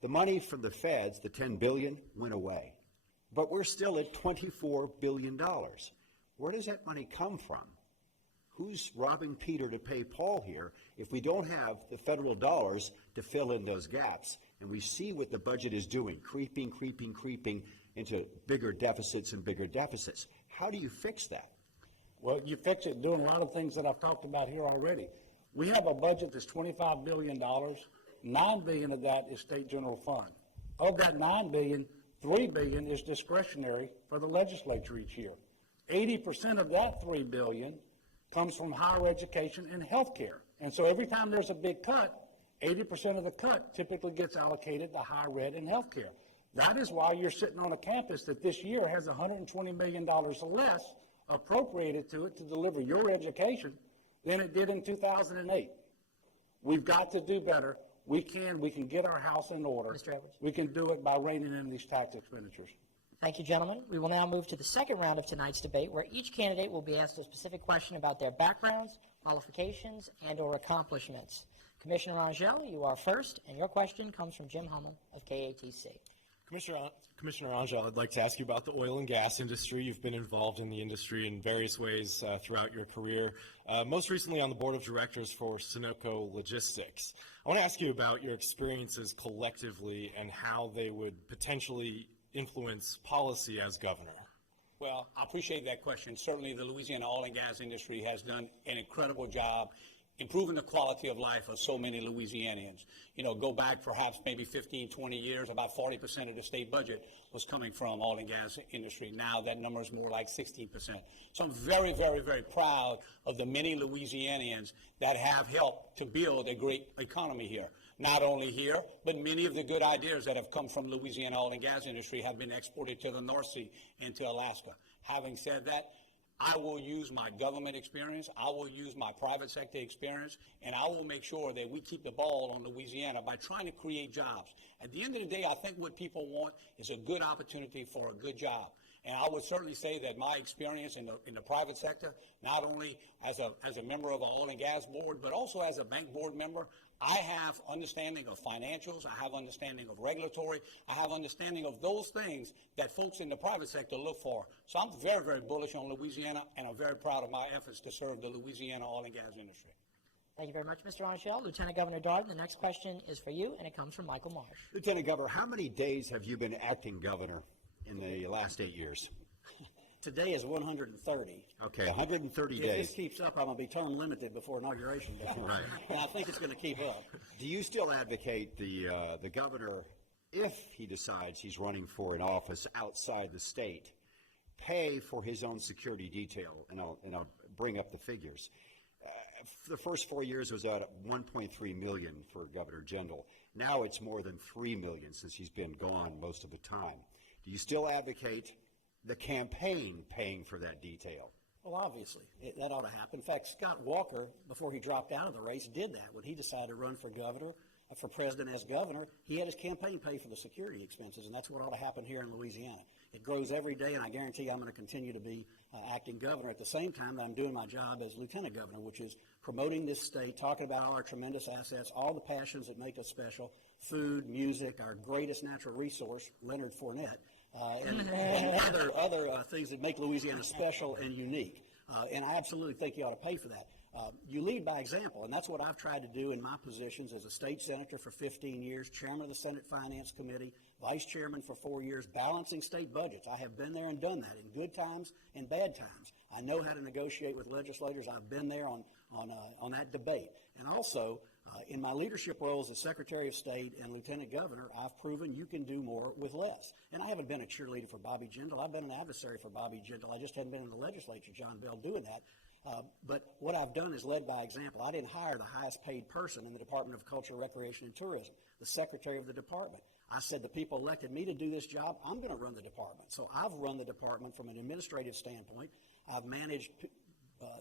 The money from the feds, the $10 billion, went away. But we're still at $24 billion. Where does that money come from? Who's robbing Peter to pay Paul here if we don't have the federal dollars to fill in those gaps? And we see what the budget is doing, creeping into bigger deficits and bigger deficits. How do you fix that? Well, you fix it doing a lot of things that I've talked about here already. We have a budget that's $25 billion. $9 billion of that is state general fund. Of that $9 billion, $3 billion is discretionary for the legislature each year. 80% of that $3 billion comes from higher education and health care. And so every time there's a big cut, 80% of the cut typically gets allocated to higher ed and health care. That is why you're sitting on a campus that this year has $120 million less appropriated to it to deliver your education than it did in 2008. We've got to do better. We can get our house in order. Mr. Edwards. We can do it by reining in these tax expenditures. Thank you, gentlemen. We will now move to the second round of tonight's debate, where each candidate will be asked a specific question about their backgrounds, qualifications, and/or accomplishments. Commissioner Angel, you are first, and your question comes from Jim Hummel of KATC. Commissioner Angel, I'd like to ask you about the oil and gas industry. You've been involved in the industry in various ways throughout your career, most recently on the board of directors for Sunoco Logistics. I want to ask you about your experiences collectively and how they would potentially influence policy as governor. Well, I appreciate that question. Certainly the Louisiana oil and gas industry has done an incredible job improving the quality of life of so many Louisianians. You know, go back perhaps maybe 15, 20 years, about 40% of the state budget was coming from oil and gas industry. Now that number is more like 16%. So I'm very, very, very proud of the many Louisianians that have helped to build a great economy here. Not only here, but many of the good ideas that have come from Louisiana oil and gas industry have been exported to the North Sea and to Alaska. Having said that, I will use my government experience, I will use my private sector experience, and I will make sure that we keep the ball on Louisiana by trying to create jobs. At the end of the day, I think what people want is a good opportunity for a good job. And I would certainly say that my experience in the private sector, not only as a member of an oil and gas board, but also as a bank board member, I have understanding of financials, I have understanding of regulatory, I have understanding of those things that folks in the private sector look for. So I'm very, very bullish on Louisiana, and I'm very proud of my efforts to serve the Louisiana oil and gas industry. Thank you very much, Mr. Archel. Lieutenant Governor Darden, the next question is for you, and it comes from Michael Marsh. Lieutenant Governor, how many days have you been acting governor in the last 8 years? Today is 130. Okay, 130 If days. this keeps up, I'm going to be term limited before Inauguration Day. Right. And I think it's going to keep up. Do you still advocate the governor, if he decides he's running for an office outside the state, pay for his own security detail? And I'll bring up the figures. The first 4 years was at 1.3 million for Governor Jindal. Now it's more than 3 million since he's been gone most of the time. Do you still advocate the campaign paying for that detail? Well, obviously, that ought to happen. In fact, Scott Walker, before he dropped out of the race, did that. When he decided to run for governor, for president as governor, he had his campaign pay for the security expenses, and that's what ought to happen here in Louisiana. It grows every day, and I guarantee I'm going to continue to be acting governor at the same time that I'm doing my job as lieutenant governor, which is promoting this state, talking about all our tremendous assets, all the passions that make us special, food, music, our greatest natural resource, Leonard Fournette, and other things that make Louisiana special and unique. And I absolutely think you ought to pay for that. You lead by example, and that's what I've tried to do in my positions as a state senator for 15 years, chairman of the Senate Finance Committee, vice chairman for 4 years, balancing state budgets. I have been there and done that in good times and bad times. I know how to negotiate with legislators. I've been there on that debate. And also, in my leadership roles as Secretary of State and Lieutenant Governor, I've proven you can do more with less. And I haven't been a cheerleader for Bobby Jindal. I've been an adversary for Bobby Jindal. I just hadn't been in the legislature, John Bell, doing that. But what I've done is led by example. I didn't hire the highest paid person in the Department of Culture, Recreation, and Tourism, the secretary of the department. I said the people elected me to do this job, I'm going to run the department. So I've run the department from an administrative standpoint. I've managed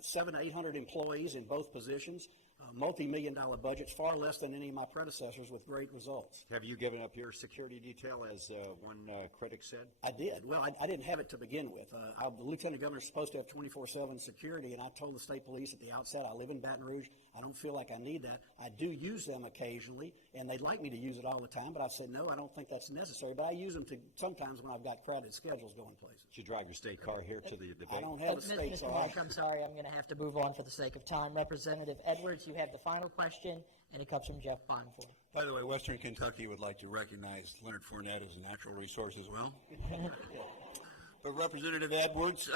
700 to 800 employees in both positions, multi-million-dollar budgets, far less than any of my predecessors, with great results. Have you given up your security detail, as one critic said? I did. Well, I didn't have it to begin with. The lieutenant governor is supposed to have 24/7 security, and I told the state police at the outset, I live in Baton Rouge. I don't feel like I need that. I do use them occasionally, and they'd like me to use it all the time, but I've said, no, I don't think that's necessary. But I use them sometimes when I've got crowded schedules going places. Did you drive your state car here to the debate? I don't have a state Mr. car. Marsh, I'm sorry, I'm going to have to move on for the sake of time. Representative Edwards, you have the final question, and it comes from Jeff Bonfor. By the way, Western Kentucky would like to recognize Leonard Fournette as a natural resource as well. But Representative Edwards,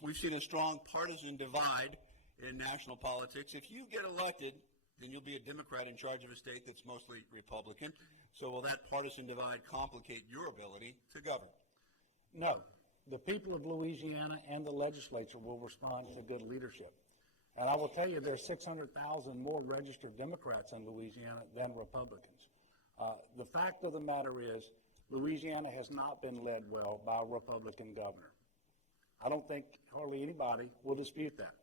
we've seen a strong partisan divide in national politics. If you get elected, then you'll be a Democrat in charge of a state that's mostly Republican. So will that partisan divide complicate your ability to govern? No. The people of Louisiana and the legislature will respond to good leadership. And I will tell you, there's 600,000 more registered Democrats in Louisiana than Republicans. The fact of the matter is, Louisiana has not been led well by a Republican governor. I don't think hardly anybody will dispute that.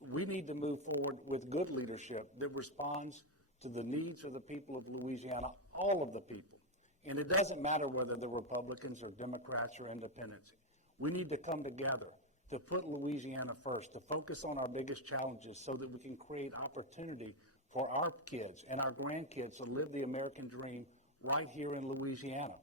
We need to move forward with good leadership that responds to the needs of the people of Louisiana, all of the people. And it doesn't matter whether they're Republicans or Democrats or independents. We need to come together to put Louisiana first, to focus on our biggest challenges so that we can create opportunity for our kids and our grandkids to live the American dream right here in Louisiana.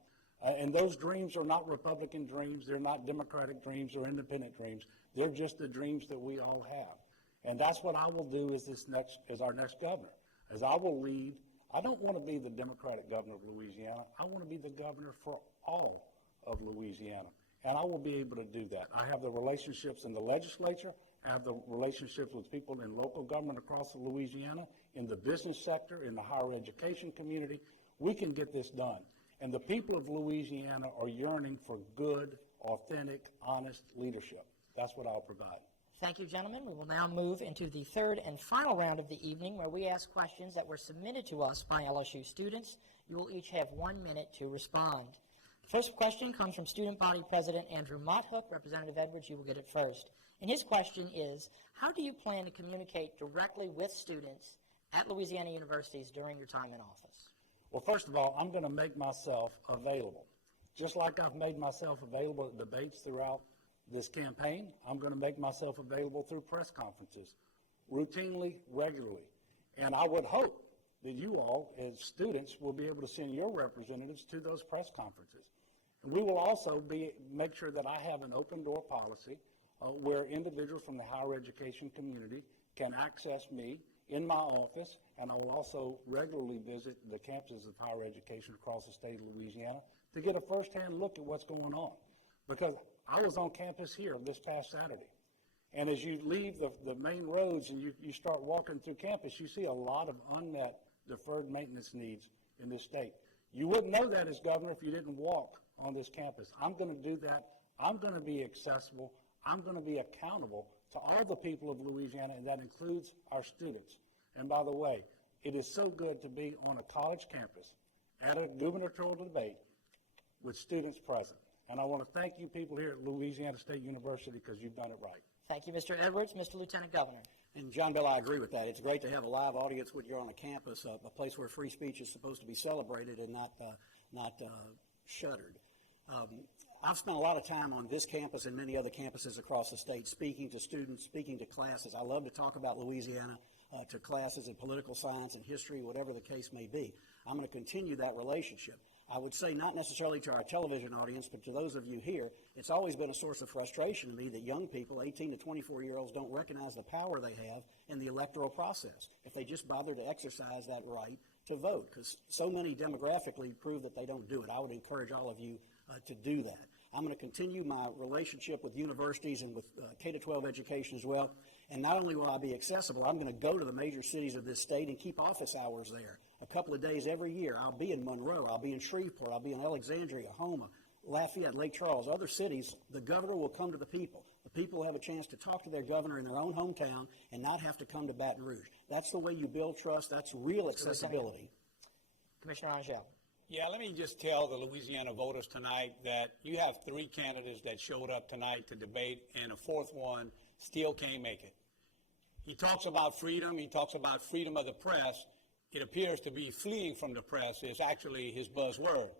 And those dreams are not Republican dreams, they're not Democratic dreams or independent dreams. They're just the dreams that we all have. And that's what I will do as our next governor, as I will lead. I don't want to be the Democratic governor of Louisiana. I want to be the governor for all of Louisiana. And I will be able to do that. I have the relationships in the legislature. I have the relationships with people in local government across Louisiana, in the business sector, in the higher education community. We can get this done. And the people of Louisiana are yearning for good, authentic, honest leadership. That's what I'll provide. Thank you, gentlemen. We will now move into the third and final round of the evening, where we ask questions that were submitted to us by LSU students. You will each have 1 minute to respond. The first question comes from Student Body President Andrew Motthook. Representative Edwards, you will get it first. And his question is, how do you plan to communicate directly with students at Louisiana universities during your time in office? Well, first of all, I'm going to make myself available Just like I've made myself available at debates throughout this campaign, I'm going to make myself available through press conferences, routinely, regularly. And I would hope that you all, as students, will be able to send your representatives to those press conferences. And we will also make sure that I have an open door policy where individuals from the higher education community can access me in my office, and I will also regularly visit the campuses of higher education across the state of Louisiana to get a firsthand look at what's going on. Because I was on campus here this past Saturday, and as you leave the main roads and you start walking through campus, you see a lot of unmet deferred maintenance needs in this state. You wouldn't know that as governor if you didn't walk on this campus. I'm going to do that. I'm going to be accessible. I'm going to be accountable to all the people of Louisiana, and that includes our students. And by the way, it is so good to be on a college campus at a gubernatorial debate with students present. And I want to thank you people here at Louisiana State University because you've done it right. Thank you, Mr. Edwards. Mr. Lieutenant Governor. And John Bell, I agree with that. It's great to have a live audience when you're on a campus, a place where free speech is supposed to be celebrated and not shuttered. I've spent a lot of time on this campus and many other campuses across the state speaking to students, speaking to classes. I love to talk about Louisiana to classes in political science and history, whatever the case may be. I'm going to continue that relationship. I would say not necessarily to our television audience, but to those of you here, it's always been a source of frustration to me that young people, 18 to 24-year-olds, don't recognize the power they have in the electoral process if they just bother to exercise that right to vote, because so many demographically prove that they don't do it. I would encourage all of you to do that. I'm going to continue my relationship with universities and with K-12 education as well. And not only will I be accessible, I'm going to go to the major cities of this state and keep office hours there. A couple of days every year. I'll be in Monroe, I'll be in Shreveport, I'll be in Alexandria, Houma, Lafayette, Lake Charles, other cities. The governor will come to the people. The people will have a chance to talk to their governor in their own hometown and not have to come to Baton Rouge. That's the way you build trust. That's real accessibility. Commissioner Angel. Yeah, let me just tell the Louisiana voters tonight that you have 3 candidates that showed up tonight to debate, and a 4th one still can't make it. He talks about freedom. He talks about freedom of the press. It appears to be fleeing from the press is actually his buzzword.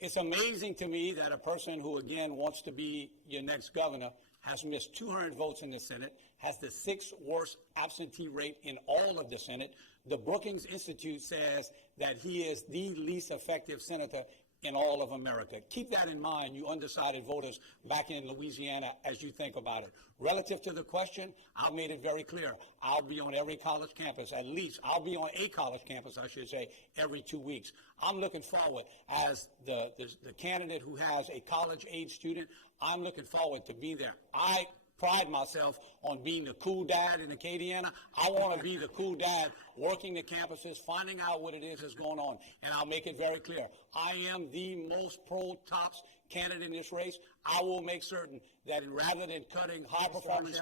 It's amazing to me that a person who, again, wants to be your next governor has missed 200 votes in the Senate, has the 6th worst absentee rate in all of the Senate. The Brookings Institute says that he is the least effective senator in all of America. Keep that in mind, you undecided voters back in Louisiana, as you think about it. Relative to the question, I've made it very clear. I'll be on every college campus, at least. I'll be on a college campus, I should say, every 2 weeks. I'm looking forward, as the candidate who has a college-age student, I'm looking forward to being there. I pride myself on being the cool dad in Acadiana. I want to be the cool dad working the campuses, finding out what it is that's going on. And I'll make it very clear. I am the most pro-TOPS candidate in this race. I will make certain that rather than cutting high-performing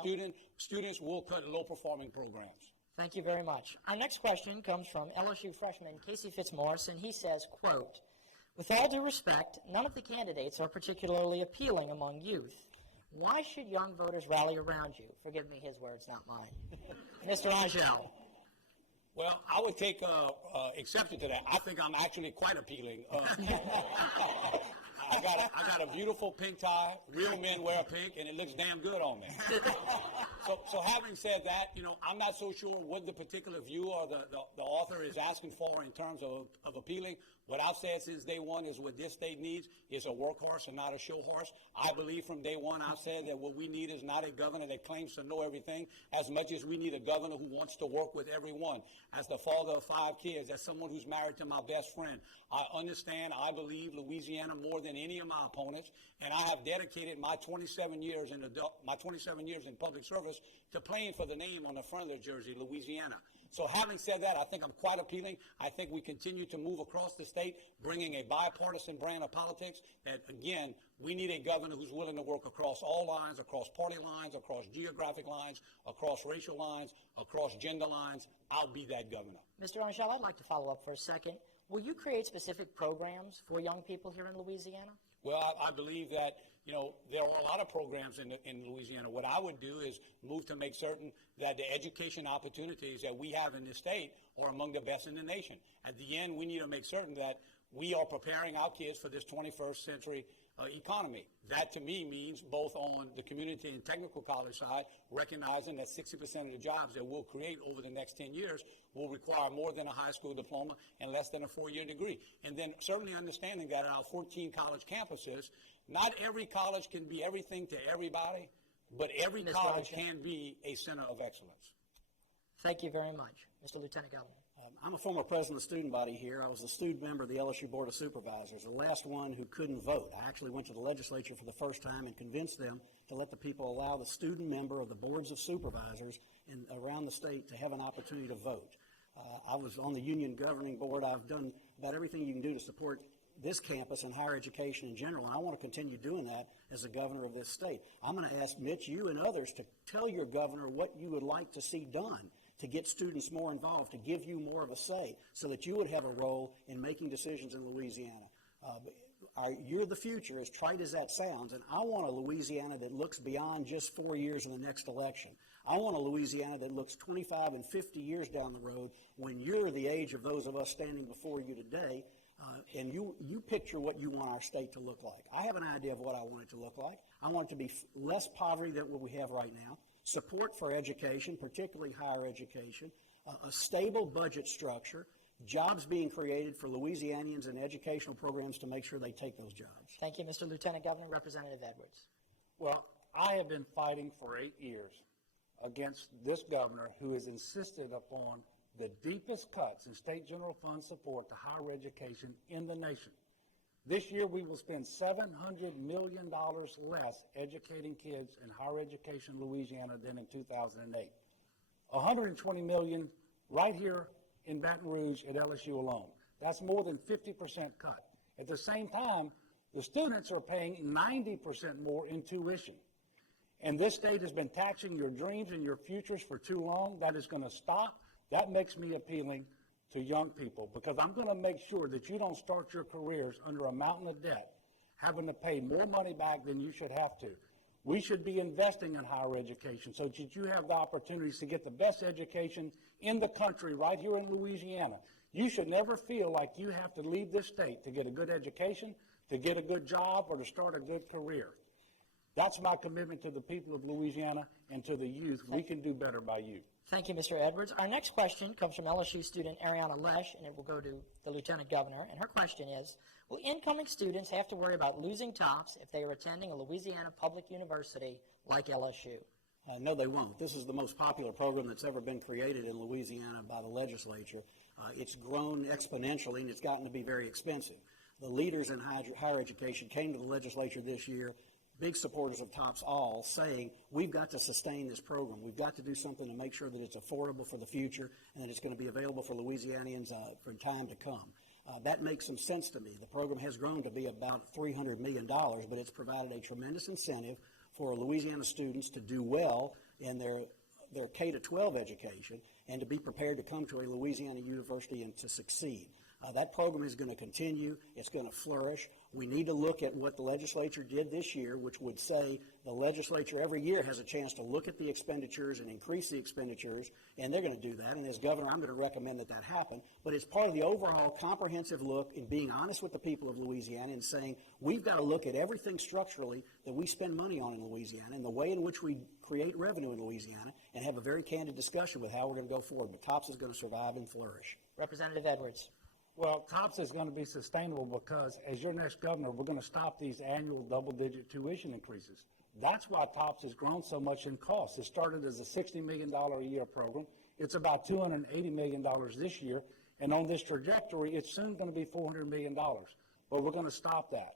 students, we'll cut low-performing programs. Thank you very much. Our next question comes from LSU freshman Casey Fitzmaurice, and he says, quote, "With all due respect, none of the candidates are particularly appealing among youth. Why should young voters rally around you?" Forgive me, his words, not mine. Mr. Angel. Well, I would take exception to that. I think I'm actually quite appealing. I got a beautiful pink tie. Real men wear pink, and it looks damn good on me. So having said that, I'm not so sure what the particular view or the author is asking for in terms of appealing. What I've said since day one is what this state needs is a workhorse and not a show horse. I believe from day one I've said that what we need is not a governor that claims to know everything as much as we need a governor who wants to work with everyone. As the father of 5 kids, as someone who's married to my best friend, I understand, I believe Louisiana more than any of my opponents, and I have dedicated my 27 years in public service to playing for the name on the front of the jersey, Louisiana. So having said that, I think I'm quite appealing. I think we continue to move across the state, bringing a bipartisan brand of politics that, again, we need a governor who's willing to work across all lines, across party lines, across geographic lines, across racial lines, across gender lines. I'll be that governor. Mr. Angel, I'd like to follow up for a second. Will you create specific programs for young people here in Louisiana? Well, I believe that, there are a lot of programs in Louisiana. What I would do is move to make certain that the education opportunities that we have in this state are among the best in the nation. At the end, we need to make certain that we are preparing our kids for this 21st century economy. That to me means both on the community and technical college side, recognizing that 60% of the jobs that we'll create over the next 10 years will require more than a high school diploma and less than a 4-year degree. And then certainly understanding that at our 14 college campuses, not every college can be everything to everybody, but every college can be a center of excellence. Thank you very much. Mr. Lieutenant Governor. I'm a former president of the student body here. I was the student member of the LSU Board of Supervisors, the last one who couldn't vote. I actually went to the legislature for the first time and convinced them to let the people allow the student member of the boards of supervisors around the state to have an opportunity to vote. I was on the union governing board. I've done about everything you can do to support this campus and higher education in general, and I want to continue doing that as the governor of this state. I'm going to ask Mitch, you and others, to tell your governor what you would like to see done to get students more involved, to give you more of a say, so that you would have a role in making decisions in Louisiana. You're the future, as trite as that sounds, and I want a Louisiana that looks beyond just 4 years in the next election. I want a Louisiana that looks 25 and 50 years down the road when you're the age of those of us standing before you today, and you picture what you want our state to look like. I have an idea of what I want it to look like. I want it to be less poverty than what we have right now, support for education, particularly higher education, a stable budget structure, jobs being created for Louisianians and educational programs to make sure they take those jobs. Thank you, Mr. Lieutenant Governor. Representative Edwards. Well, I have been fighting for 8 years against this governor who has insisted upon the deepest cuts in state general fund support to higher education in the nation. This year we will spend $700 million less educating kids in higher education in Louisiana than in 2008. $120 million right here in Baton Rouge at LSU alone. That's more than 50% cut. At the same time, the students are paying 90% more in tuition. And this state has been taxing your dreams and your futures for too long. That is going to stop. That makes me appealing to young people, because I'm going to make sure that you don't start your careers under a mountain of debt, having to pay more money back than you should have to. We should be investing in higher education so that you have the opportunities to get the best education in the country right here in Louisiana. You should never feel like you have to leave this state to get a good education, to get a good job, or to start a good career. That's my commitment to the people of Louisiana and to the youth. We can do better by you. Thank you, Mr. Edwards. Our next question comes from LSU student Ariana Lesh, and it will go to the Lieutenant Governor. And her question is, will incoming students have to worry about losing TOPS if they are attending a Louisiana public university like LSU? No, they won't. This is the most popular program that's ever been created in Louisiana by the legislature. It's grown exponentially, and it's gotten to be very expensive. The leaders in higher education came to the legislature this year, big supporters of TOPS all, saying we've got to sustain this program. We've got to do something to make sure that it's affordable for the future and that it's going to be available for Louisianians for time to come. That makes some sense to me. The program has grown to be about $300 million, but it's provided a tremendous incentive for Louisiana students to do well in their K-12 education and to be prepared to come to a Louisiana university and to succeed. That program is going to continue. It's going to flourish. We need to look at what the legislature did this year, which would say the legislature every year has a chance to look at the expenditures and increase the expenditures, and they're going to do that. And as governor, I'm going to recommend that that happen. But it's part of the overall comprehensive look in being honest with the people of Louisiana and saying we've got to look at everything structurally that we spend money on in Louisiana and the way in which we create revenue in Louisiana and have a very candid discussion with how we're going to go forward. But TOPS is going to survive and flourish. Representative Edwards. Well, TOPS is going to be sustainable because as your next governor, we're going to stop these annual double-digit tuition increases. That's why TOPS has grown so much in cost. It started as a $60 million a year program. It's about $280 million this year. And on this trajectory, it's soon going to be $400 million. But we're going to stop that.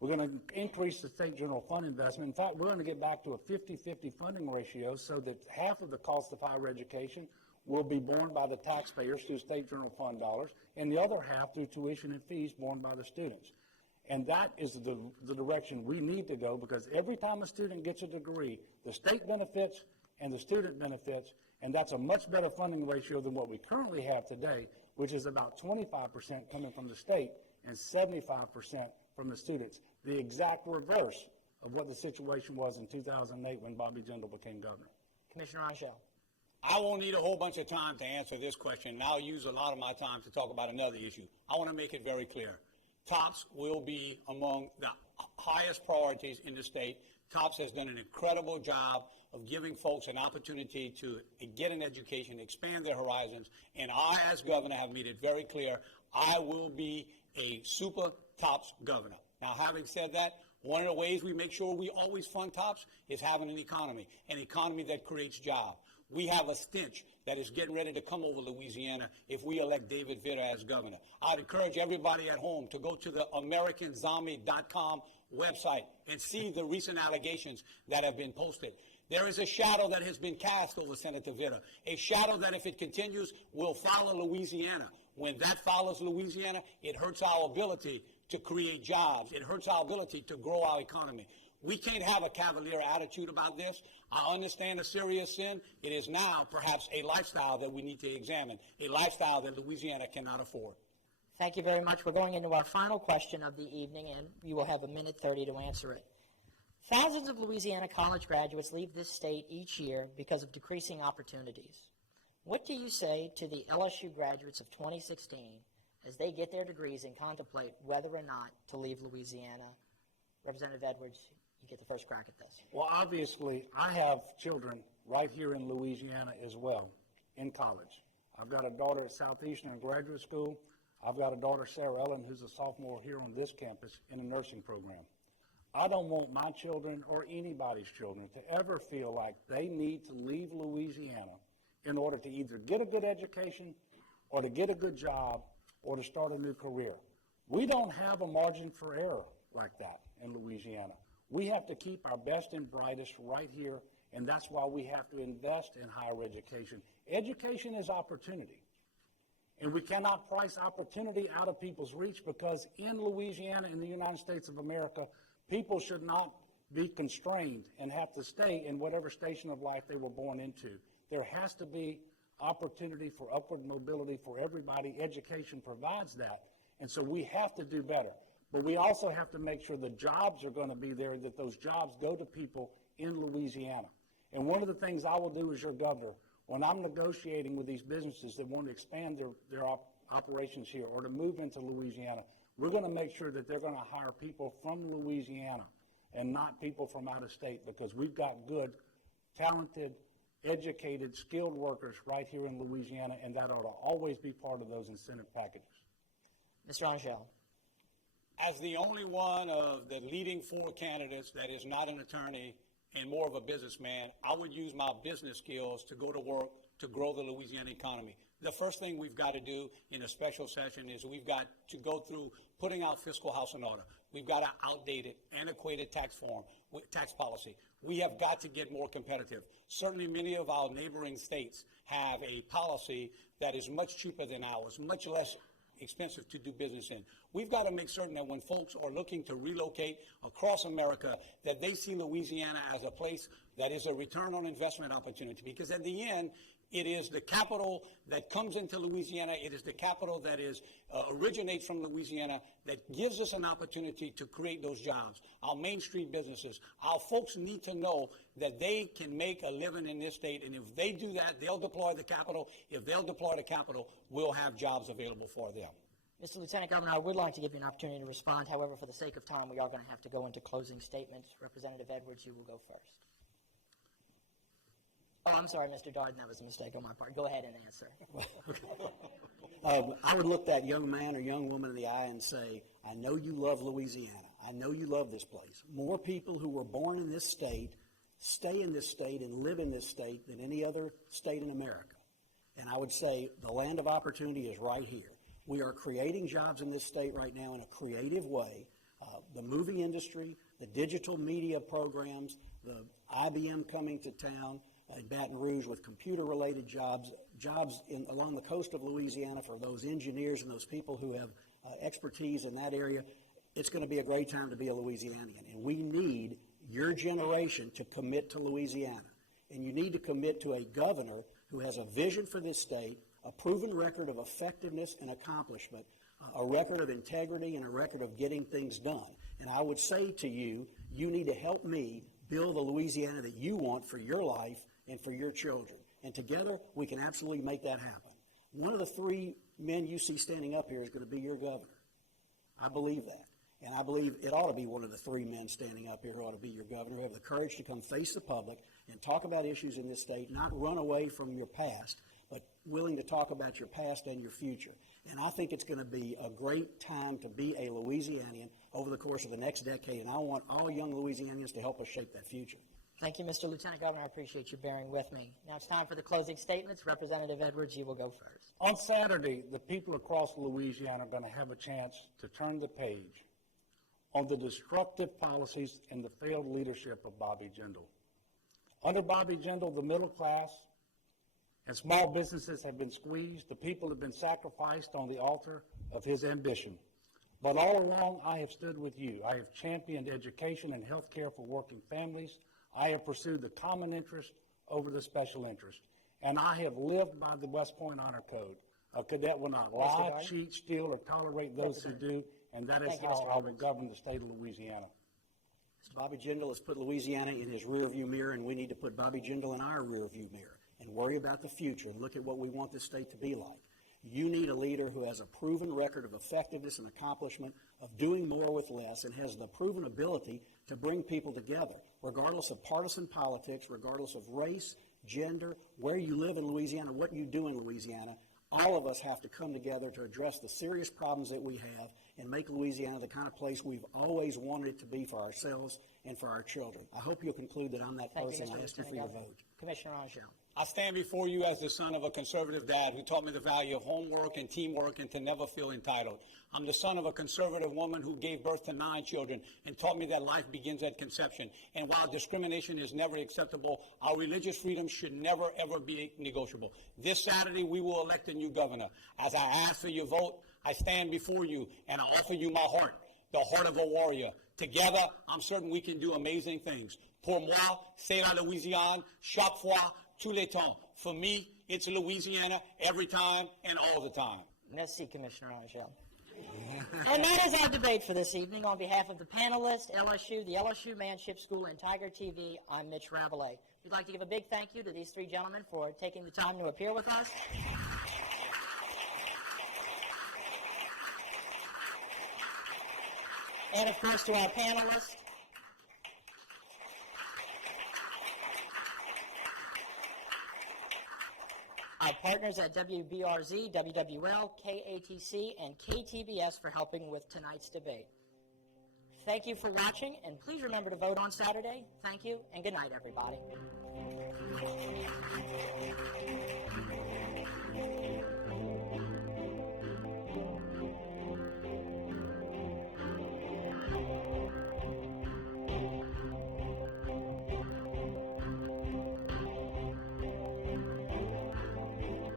We're going to increase the state general fund investment. In fact, we're going to get back to a 50-50 funding ratio so that half of the cost of higher education will be borne by the taxpayers through state general fund dollars, and the other half through tuition and fees borne by the students. And that is the direction we need to go, because every time a student gets a degree, the state benefits and the student benefits, and that's a much better funding ratio than what we currently have today, which is about 25% coming from the state and 75% from the students. The exact reverse of what the situation was in 2008 when Bobby Jindal became governor. Commissioner Angel. I won't need a whole bunch of time to answer this question, and I'll use a lot of my time to talk about another issue. I want to make it very clear. TOPS will be among the highest priorities in the state. TOPS has done an incredible job of giving folks an opportunity to get an education, expand their horizons, and I, as governor, have made it very clear I will be a super TOPS governor. Now, having said that, one of the ways we make sure we always fund TOPS is having an economy that creates jobs. We have a stench that is getting ready to come over Louisiana if we elect David Vitter as governor. I'd encourage everybody at home to go to the AmericanZombie.com website and see the recent allegations that have been posted. There is a shadow that has been cast over Senator Vitter, a shadow that, if it continues, will follow Louisiana. When that follows Louisiana, it hurts our ability to create jobs. It hurts our ability to grow our economy. We can't have a cavalier attitude about this. I understand a serious sin. It is now perhaps a lifestyle that we need to examine, a lifestyle that Louisiana cannot afford. Thank you very much. We're going into our final question of the evening, and you will have 1:30 to answer it. Thousands of Louisiana college graduates leave this state each year because of decreasing opportunities. What do you say to the LSU graduates of 2016 as they get their degrees and contemplate whether or not to leave Louisiana? Representative Edwards, you get the first crack at this. Well, obviously, I have children right here in Louisiana as well, in college. I've got a daughter at Southeastern in graduate school. I've got a daughter, Sarah Ellen, who's a sophomore here on this campus in a nursing program. I don't want my children or anybody's children to ever feel like they need to leave Louisiana in order to either get a good education or to get a good job or to start a new career. We don't have a margin for error like that in Louisiana. We have to keep our best and brightest right here, and that's why we have to invest in higher education. Education is opportunity, and we cannot price opportunity out of people's reach, because in Louisiana, in the United States of America, people should not be constrained and have to stay in whatever station of life they were born into. There has to be opportunity for upward mobility for everybody. Education provides that, and so we have to do better. But we also have to make sure the jobs are going to be there, that those jobs go to people in Louisiana. And one of the things I will do as your governor, when I'm negotiating with these businesses that want to expand their operations here or to move into Louisiana, we're going to make sure that they're going to hire people from Louisiana and not people from out of state, because we've got good, talented, educated, skilled workers right here in Louisiana, and that ought to always be part of those incentive packages. Mr. Angel. As the only one of the leading four candidates that is not an attorney and more of a businessman, I would use my business skills to go to work to grow the Louisiana economy. The first thing we've got to do in a special session is we've got to go through putting our fiscal house in order. We've got an outdated, antiquated tax policy. We have got to get more competitive. Certainly many of our neighboring states have a policy that is much cheaper than ours, much less expensive to do business in. We've got to make certain that when folks are looking to relocate across America, that they see Louisiana as a place that is a return on investment opportunity, because at the end, it is the capital that comes into Louisiana. It is the capital that originates from Louisiana that gives us an opportunity to create those jobs. Our Main Street businesses, our folks need to know that they can make a living in this state, and if they do that, they'll deploy the capital. If they'll deploy the capital, we'll have jobs available for them. Mr. Lieutenant Governor, I would like to give you an opportunity to respond. However, for the sake of time, we are going to have to go into closing statements. Representative Edwards, you will go first. Oh, I'm sorry, Mr. Darden, that was a mistake on my part. Go ahead and answer. I would look that young man or young woman in the eye and say, I know you love Louisiana. I know you love this place. More people who were born in this state stay in this state and live in this state than any other state in America. And I would say the land of opportunity is right here. We are creating jobs in this state right now in a creative way. The movie industry, the digital media programs, the IBM coming to town, in Baton Rouge with computer-related jobs along the coast of Louisiana for those engineers and those people who have expertise in that area. It's going to be a great time to be a Louisianian, and we need your generation to commit to Louisiana. And you need to commit to a governor who has a vision for this state, a proven record of effectiveness and accomplishment, a record of integrity, and a record of getting things done. And I would say to you, you need to help me build the Louisiana that you want for your life and for your children. And together, we can absolutely make that happen. One of the three men you see standing up here is going to be your governor. I believe that. And I believe it ought to be one of the three men standing up here who ought to be your governor, who have the courage to come face the public and talk about issues in this state, not run away from your past, but willing to talk about your past and your future. And I think it's going to be a great time to be a Louisianian over the course of the next decade, and I want all young Louisianians to help us shape that future. Thank you, Mr. Lieutenant Governor. I appreciate you bearing with me. Now it's time for the closing statements. Representative Edwards, you will go first. On Saturday, the people across Louisiana are going to have a chance to turn the page on the destructive policies and the failed leadership of Bobby Jindal. Under Bobby Jindal, the middle class and small businesses have been squeezed. The people have been sacrificed on the altar of his ambition. But all along, I have stood with you. I have championed education and health care for working families. I have pursued the common interest over the special interest. And I have lived by the West Point Honor Code. A cadet will not lie, cheat, steal, or tolerate those who do, and that is how I will govern the state of Louisiana. Bobby Jindal has put Louisiana in his rearview mirror, and we need to put Bobby Jindal in our rearview mirror and worry about the future and look at what we want this state to be like. You need a leader who has a proven record of effectiveness and accomplishment, of doing more with less, and has the proven ability to bring people together, regardless of partisan politics, regardless of race, gender, where you live in Louisiana, what you do in Louisiana. All of us have to come together to address the serious problems that we have and make Louisiana the kind of place we've always wanted it to be for ourselves and for our children. I hope you'll conclude that I'm that person. I ask you for your vote. Commissioner Angel. I stand before you as the son of a conservative dad who taught me the value of homework and teamwork and to never feel entitled. I'm the son of a conservative woman who gave birth to 9 children and taught me that life begins at conception. And while discrimination is never acceptable, our religious freedom should never, ever be negotiable. This Saturday, we will elect a new governor. As I ask for your vote, I stand before you and I offer you my heart, the heart of a warrior. Together, I'm certain we can do amazing things. Pour moi, c'est la Louisiane, chaque fois, tous les temps. For me, it's Louisiana every time and all the time. Merci, Commissioner Angel. And that is our debate for this evening. On behalf of the panelists, LSU, the LSU Manship School, and Tiger TV, I'm Mitch Rabelais. We'd like to give a big thank you to these 3 gentlemen for taking the time to appear with us. And, of course, to our panelists. Our partners at WBRZ, WWL, KATC, and KTBS for helping with tonight's debate. Thank you for watching, and please remember to vote on Saturday. Thank you, and good night, everybody.